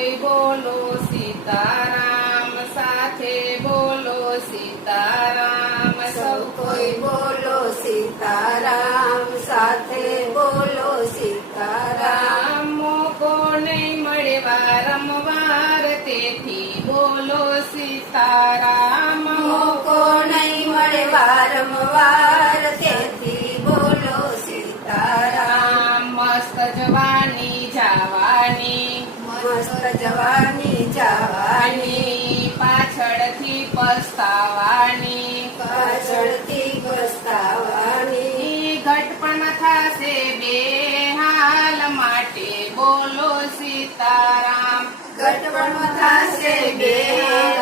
કોઈ બોલો સીતારામ, સાથે બોલો સીતારામ. સૌ કોઈ બોલો સીતારામ, સાથે બોલો સીતારામ. રામ મોકો નહીં મળે વારંવાર, તેથી બોલો સીતારામ. મોકો નહીં મળે વારંવાર, તેથી બોલો સીતારામ. મસ્ત જવાની જવાની, મસ્ત જવાની જવાની, પાછળથી પસ્તાવાની, પાછળથી પસ્તાવાની. ઘટપણ થશે બે હાલ, માટે બોલો સીતારામ. ગટપણ થશે બે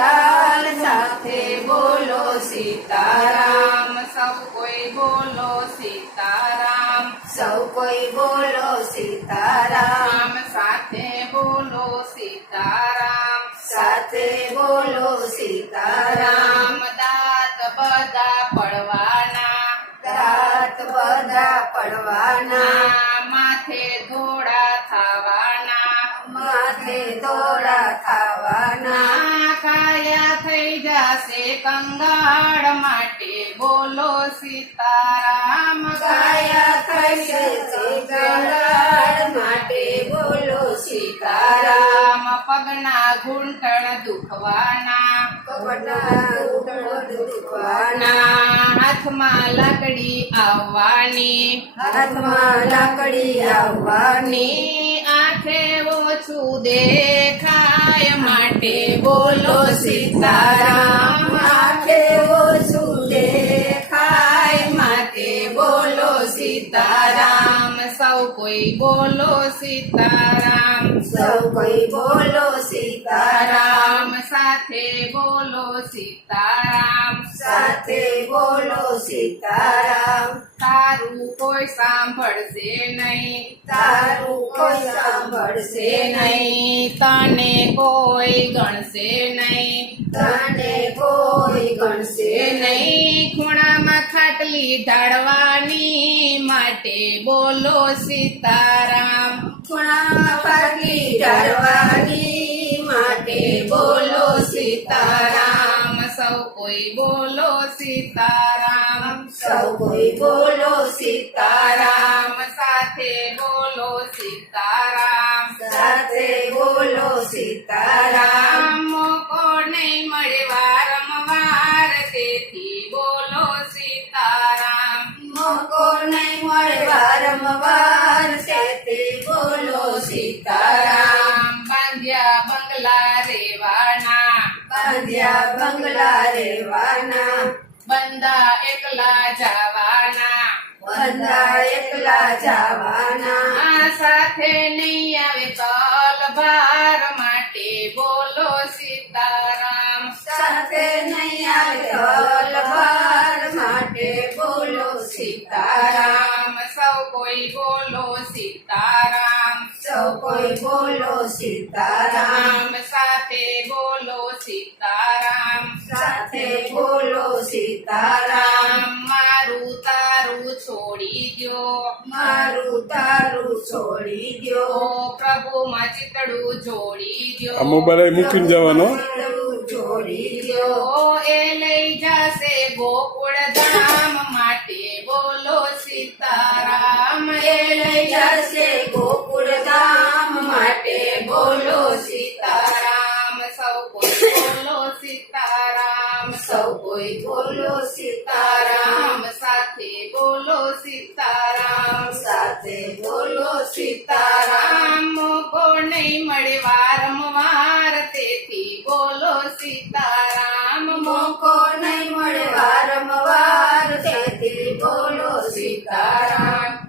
હાલ, સાથે બોલો સીતારામ. સૌ કોઈ બોલો સીતારામ. સૌ કોઈ બોલો સીતારામ, સાથે બોલો સીતારામ. સાથે બોલો સીતારામ. દાંત બધા પડવાના, દાંત બધા પડવાના, માથે ધોળા થવાના, માથે દોડા ખાવાના. કાયા થઈ જશે કંગાળ, માટે બોલો સીતારામ. કાયા થશે કંગાળ, માટે બોલો સીતારામ. પગના ઘૂંટણ દુખવાના, પગના ઘૂંટણ દુખવાના, હાથમાં લાકડી આવવાની, હાથમાં લાકડી આવવાની. આંખે ઓછું દેખાય, માટે બોલો સીતારામ. આંખે ઓછું દેખાય, માટે બોલો સીતારામ. સૌ કોઈ બોલો સીતારામ. સૌ કોઈ બોલો સીતારામ, સાથે બોલો સીતારામ. સાથે બોલો સીતારામ. તારું કોઈ સાંભળશે નહીં, તારું કોઈ સાંભળશે નહીં, તને કોઈ ગણશે નહીં, તને કોઈ ગણશે નહીં. ખૂણામાં ખાટલી ઢાળવાની, માટે બોલો સીતારામ. ખૂણામાં ખાટલી ઢાળવાની, માટે બોલો સીતારામ. સૌ કોઈ બોલો સીતારામ. સૌ કોઈ બોલો સીતારામ, સાથે બોલો સીતારામ. સાથે બોલો સીતારામ. મોકો નહીં મળે વારંવાર, તેથી બોલો સીતારામ. મોકો નહીં મળે વારંવાર, તેથી બોલો સીતારામ. બાંધ્યા બંગલા રેવાના, બાંધ્યા બંગલા રેવાના, બંદા એકલા જવાના, બંધા એકલા જવાના. સાથે નહીં આવે તલવાર, માટે બોલો સીતારામ. સાથે નહીં આવે તલવાર, માટે બોલો સીતારામ. સૌ કોઈ બોલો સીતારામ. સૌ કોઈ બોલો સીતારામ, સાથે બોલો સીતારામ. સાથે બોલો સીતારામ. મારું તારું છોડી દ્યો, મારું તારું છોડી દ્યો, પ્રભુમાં ચિતડું જોડી દ્યો. આ મોબાઈલ મૂકીને જવાનો. તારું જોડી દ્યો. એ લઈ જશે ગોકુળ ધામ, માટે બોલો સીતારામ. એ લઈ જશે ગોકુળ ધામ, માટે બોલો સીતારામ. સૌ કોઈ બોલો સીતારામ. સૌ કોઈ બોલો સીતારામ, સાથે બોલો સીતારામ. સાથે બોલો સીતારામ. મોકો નહીં મળે વારંવાર, તેથી બોલો સીતારામ. મોકો નહીં મળે વારંવાર, તેથી બોલો સીતારામ.